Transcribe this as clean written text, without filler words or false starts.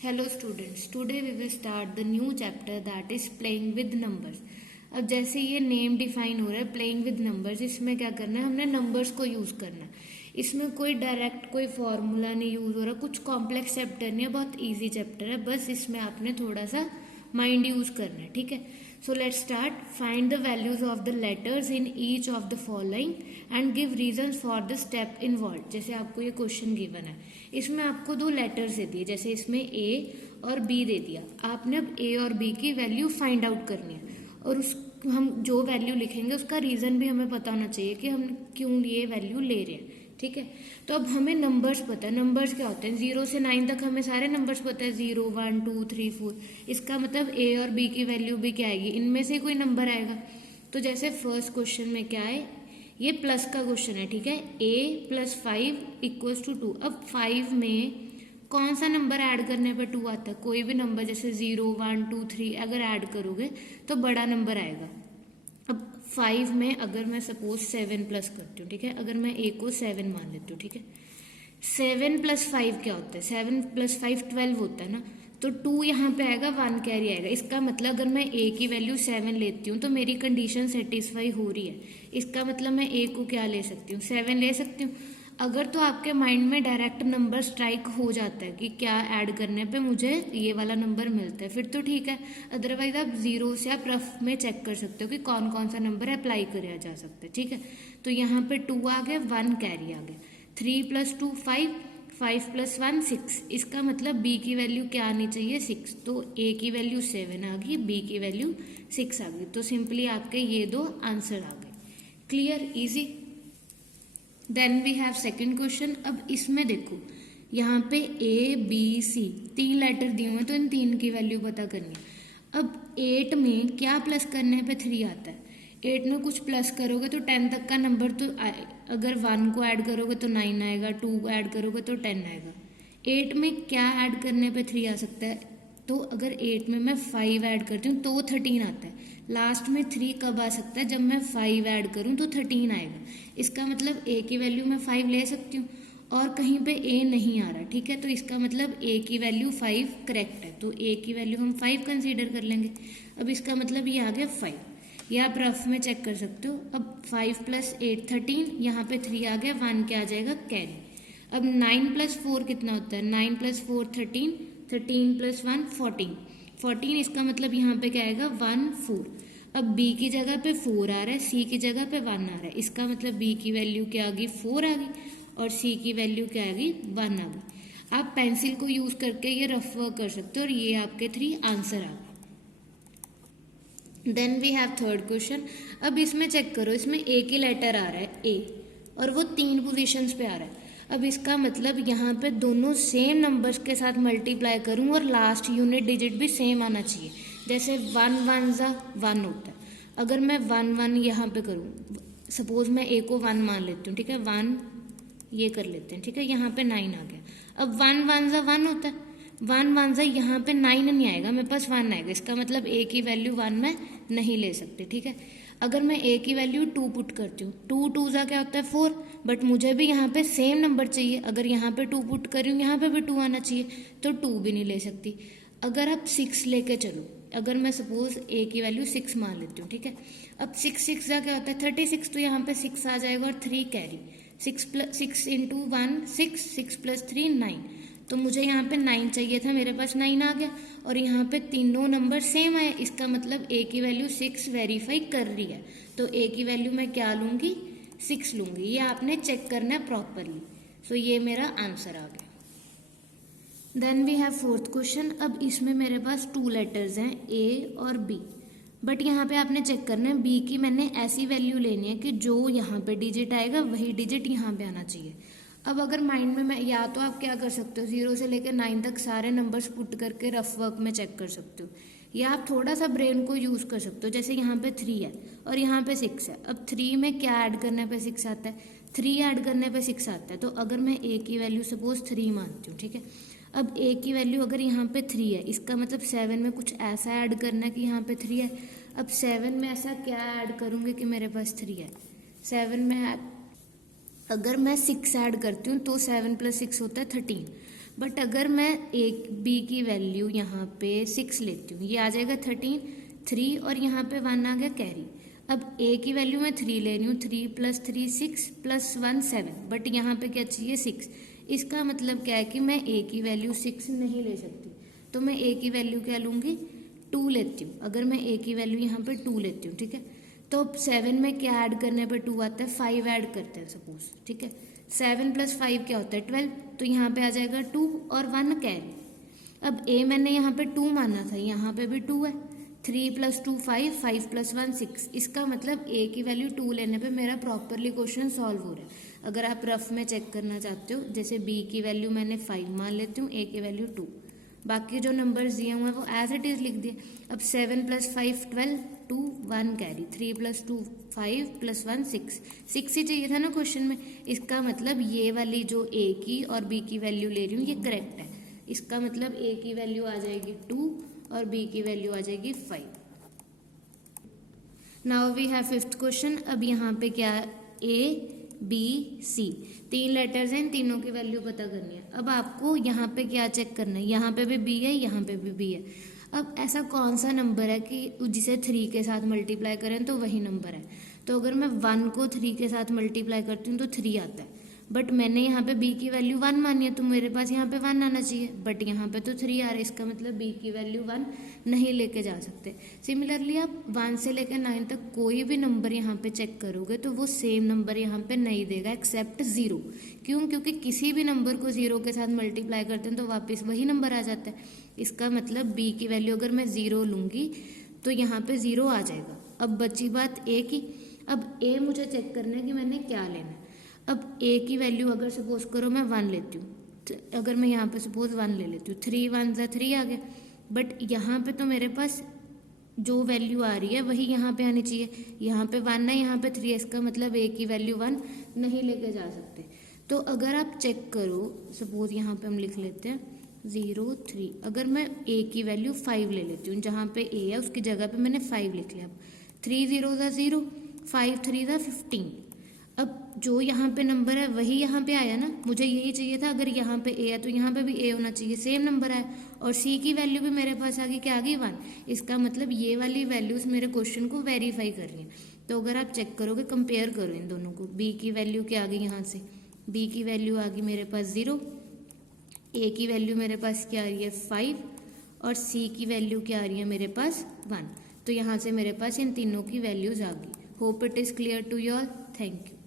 Hello students, today we will start the new chapter that is playing with numbers. अब जैसे ये name define हो रहा है प्लेइंग विद नंबर्स, इसमें क्या करना है, हमने नंबर्स को यूज करना है. इसमें कोई डायरेक्ट कोई फॉर्मूला नहीं यूज हो रहा, कुछ कॉम्प्लेक्स चैप्टर नहीं है, बहुत इजी चैप्टर है. बस इसमें आपने थोड़ा सा माइंड यूज करना है. ठीक है, so let's start. Find the values of the letters in each of the following and give reasons for the step involve. जैसे आपको ये क्वेश्चन गिवन है, इसमें आपको दो लेटर्स दे दिए, जैसे इसमें ए और बी दे दिया. आपने अब ए और बी की वैल्यू फाइंड आउट करनी है और उस हम जो वैल्यू लिखेंगे उसका रीजन भी हमें पता होना चाहिए कि हम क्यों ये वैल्यू ले रहे हैं. ठीक है, तो अब हमें नंबर्स पता है. नंबर्स क्या होते हैं, 0 से 9 तक हमें सारे नंबर्स पता है, 0 1 2 3 4. इसका मतलब ए और बी की वैल्यू भी क्या आएगी, इनमें से कोई नंबर आएगा. तो जैसे फर्स्ट क्वेश्चन में क्या है, ये प्लस का क्वेश्चन है. ठीक है, a + 5 = 2. अब 5 में कौन सा नंबर ऐड करने पर 2 आता है, कोई भी नंबर, जैसे 0 1 2 3 अगर ऐड करोगे तो बड़ा नंबर आएगा. अब 5 में अगर मैं सपोज 7 प्लस करती हूँ, ठीक है, अगर मैं a को 7 मान लेती हूँ, ठीक है, 7 + 5 क्या होता है, 7 + 5 12 होता है ना. तो 2 यहाँ पे आएगा, 1 कैरी आएगा. इसका मतलब अगर मैं a की वैल्यू 7 लेती हूँ तो मेरी कंडीशन सेटिस्फाई हो रही है. इसका मतलब मैं a को क्या ले सकती हूँ, 7 ले सकती हूँ. अगर तो आपके माइंड में डायरेक्ट नंबर स्ट्राइक हो जाता है कि क्या ऐड करने पे मुझे ये वाला नंबर मिलता है, फिर तो ठीक है. अदरवाइज आप जीरो से आप रफ में चेक कर सकते हो कि कौन कौन सा नंबर अप्लाई किया जा सकता है. ठीक है, तो यहाँ पे 2 आ गया, 1 कैरी आ गया. 3 + 2 5, 5 + 1 6. इसका मतलब b की वैल्यू क्या आनी चाहिए, 6. तो a की वैल्यू 7 आ गई, b की वैल्यू 6 आ गई. तो सिंपली आपके ये दो आंसर आ गए. Clear, easy. Then we have second question. अब इसमें देखो, यहाँ पे ए बी सी 3 लेटर दिए हुए हैं, तो इन 3 की वैल्यू पता करनी है. अब 8 में क्या प्लस करने पे 3 आता है, 8 में कुछ प्लस करोगे तो 10 तक का नंबर तो आए. अगर 1 को ऐड करोगे तो 9 आएगा, 2 ऐड करोगे तो 10 आएगा. 8 में क्या ऐड करने पे 3 आ सकता है, तो अगर 8 में मैं 5 ऐड करती हूँ तो 13 आता है. लास्ट में 3 कब आ सकता है, जब मैं 5 ऐड करूँ तो 13 आएगा. इसका मतलब a की वैल्यू मैं 5 ले सकती हूँ और कहीं पे a नहीं आ रहा. ठीक है, तो इसका मतलब a की वैल्यू 5 करेक्ट है, तो a की वैल्यू हम 5 कंसीडर कर लेंगे. अब इसका मतलब ये आ गया 5. ये आप रफ में चेक कर सकते हो. अब 5 + 8 13, यहाँ पे 3 आ गया, 1 क्या आ जाएगा, कैरी. अब 9 + 4 कितना होता है, 9 + 4 13, 13 + 1 14, 14. इसका मतलब यहाँ पे क्या आएगा, 1 4. अब b की जगह पे 4 आ रहा है, c की जगह पे 1 आ रहा है. इसका मतलब b की वैल्यू क्या आ गई, 4 आ गई, और c की वैल्यू क्या आ गई, 1 आ गई. आप पेंसिल को यूज करके ये रफ वर्क कर सकते हो और ये आपके 3 आंसर आ गए. Then we have third question. अब इसमें चेक करो, इसमें a की लेटर आ रहा है a और वो 3 पोजीशंस पे आ रहा है. अब इसका मतलब यहाँ पे दोनों सेम नंबर्स के साथ मल्टीप्लाई करूँ और लास्ट यूनिट डिजिट भी सेम आना चाहिए. जैसे 1 1 ज़ा 1 होता है. अगर मैं 1 1 यहाँ पे करूँ, सपोज मैं a को 1 मान लेती हूँ, ठीक है, 1 ये कर लेते हैं, ठीक है, यहाँ पे 9 आ गया. अब 1 1 ज़ा 1 होता है, 1 1 ज़ा यहाँ पे 9 नहीं आएगा, मेरे पास 1 आएगा. इसका मतलब a की वैल्यू 1 मैं नहीं ले सकती. ठीक है, अगर मैं a की वैल्यू 2 पुट करती हूँ, 2 2 ज़ा क्या होता है 4, बट मुझे भी यहाँ पे सेम नंबर चाहिए. अगर यहाँ पे 2 पुट कर रही हूँ, यहाँ पे भी 2 आना चाहिए, तो 2 भी नहीं ले सकती. अगर आप 6 लेके चलो, अगर मैं सपोज a की वैल्यू 6 मान लेती हूँ, ठीक है, अब 6 6 ज़ा क्या होता है 36, तो यहाँ पे 6 आ जाएगा और 3 कैरी. 6 + 6 × 1 6, 6 + 3 9. तो मुझे यहाँ पे 9 चाहिए था, मेरे पास 9 आ गया और यहाँ पे तीनों नंबर सेम आए. इसका मतलब a की वैल्यू 6 वेरीफाई कर रही है, तो a की वैल्यू मैं क्या लूँगी, 6 लूँगी. ये आपने चेक करना है प्रॉपरली. सो ये मेरा आंसर आ गया. Then we have fourth question. अब इसमें मेरे पास 2 लेटर्स हैं a और b, बट यहाँ पे आपने चेक करना है b की मैंने ऐसी वैल्यू लेनी है कि जो यहाँ पे डिजिट आएगा वही डिजिट यहाँ पे आना चाहिए. अब अगर माइंड में मैं, या तो आप क्या कर सकते हो, 0 से लेकर 9 तक सारे नंबर्स पुट करके रफ वर्क में चेक कर सकते हो, या आप थोड़ा सा ब्रेन को यूज़ कर सकते हो. जैसे यहाँ पे 3 है और यहाँ पे 6 है. अब 3 में क्या ऐड करने पे 6 आता है, 3 ऐड करने पे 6 आता है. तो अगर मैं a की वैल्यू सपोज 3 मानती हूँ, ठीक है, अब a की वैल्यू अगर यहाँ पे 3 है, इसका मतलब 7 में कुछ ऐसा ऐड करना है कि यहाँ पे 3 है. अब 7 में ऐसा क्या ऐड करूँगी कि मेरे पास 3 है. 7 में अगर मैं 6 ऐड करती हूँ तो 7 + 6 होता है 13. बट अगर मैं एक बी की वैल्यू यहाँ पे 6 लेती हूँ, ये आ जाएगा 13, 3 और यहाँ पे 1 आ गया कैरी। अब ए की वैल्यू मैं 3 ले रही हूँ, 3 + 3 6 + 1 7, बट यहाँ पे क्या चाहिए 6। इसका मतलब क्या है कि मैं ए की वैल्यू 6 नहीं ले सकती, तो मैं ए की वैल्यू क्या लूँगी 2 लेती हूँ। अगर मैं ए की वैल्यू यहाँ पे 2 लेती हूँ, ठीक है, तो 7 में क्या ऐड करने पे 2 आता है, 5 ऐड करते हैं सपोज, ठीक है। 7 + 5 क्या होता है 12, तो यहाँ पे आ जाएगा 2 और 1 कैरी। अब ए मैंने यहाँ पे 2 माना था, यहाँ पे भी 2 है, 3 + 2 5, 5 + 1 6। इसका मतलब ए की वैल्यू 2 लेने पे मेरा प्रॉपरली क्वेश्चन सॉल्व हो रहा है। अगर आप रफ में चेक करना चाहते हो, जैसे बी की वैल्यू मैंने 5 मान लेती हूँ, ए की वैल्यू 2, बाकी जो नंबर्स दिए हुए हैं वो एज इट इज लिख दिए। अब 7 + 5 12, 2 1 कैरी, 3 + 2 5 + 1 6, 6 ही चाहिए था ना क्वेश्चन में। इसका मतलब ये वाली जो ए की और बी की वैल्यू ले रही हूँ ये करेक्ट है। इसका मतलब ए की वैल्यू आ जाएगी 2 और बी की वैल्यू आ जाएगी 5। Now we have 5th question. अब यहाँ पे क्या है, ए बी सी 3 लेटर्स हैं, इन तीनों की वैल्यू पता करनी है। अब आपको यहाँ पे क्या चेक करना है, यहाँ पे भी बी है, यहाँ पे भी बी है। अब ऐसा कौन सा नंबर है कि जिसे 3 के साथ मल्टीप्लाई करें तो वही नंबर है। तो अगर मैं 1 को 3 के साथ मल्टीप्लाई करती हूँ तो 3 आता है, बट मैंने यहाँ पे b की वैल्यू 1 मानी है, तो मेरे पास यहाँ पे 1 आना चाहिए, बट यहाँ पे तो 3 आ रहा है। इसका मतलब b की वैल्यू 1 नहीं लेके जा सकते। सिमिलरली आप 1 से लेकर 9 तक कोई भी नंबर यहाँ पे चेक करोगे तो वो सेम नंबर यहाँ पे नहीं देगा एक्सेप्ट 0। क्यों? क्योंकि किसी भी नंबर को 0 के साथ मल्टीप्लाई करते हैं तो वापस वही नंबर आ जाता है। इसका मतलब b की वैल्यू अगर मैं 0 लूँगी तो यहाँ पे 0 आ जाएगा। अब बची बात a की। अब a मुझे चेक करना है कि मैंने क्या लेना है। अब a की वैल्यू अगर सपोज करो मैं 1 लेती हूँ, तो अगर मैं यहाँ पे सपोज 1 ले लेती हूँ, 3 1 = 3 आ गया, बट यहाँ पे तो मेरे पास जो वैल्यू आ रही है वही यहाँ पे आनी चाहिए। यहाँ पे 1 है, यहाँ पे 3 है, इसका मतलब a की वैल्यू 1 नहीं लेके जा सकते। तो अगर आप चेक करो, सपोज यहाँ पे हम लिख लेते हैं 0 3, अगर मैं a की वैल्यू 5 ले लेती हूँ, जहाँ पे a है उसकी जगह पे मैंने 5 लिख लिया। अब 3 0 = 0, 5 3 = 15। अब जो यहाँ पे नंबर है वही यहाँ पे आया ना, मुझे यही चाहिए था। अगर यहाँ पे a है तो यहाँ पे भी a होना चाहिए, सेम नंबर है। और c की वैल्यू भी मेरे पास आ गई, क्या आ गई 1। इसका मतलब ये वाली वैल्यूज मेरे क्वेश्चन को वेरीफाई कर रही हैं। तो अगर आप चेक करोगे, कंपेयर करो इन दोनों को, b की वैल्यू क्या आ गई, यहाँ से b की वैल्यू आ गई मेरे पास 0, a की वैल्यू मेरे पास क्या आ रही है 5, और c की वैल्यू क्या आ रही है मेरे पास 1। तो यहाँ से मेरे पास इन तीनों की वैल्यूज आ गई। Hope it is clear to you all. Thank you.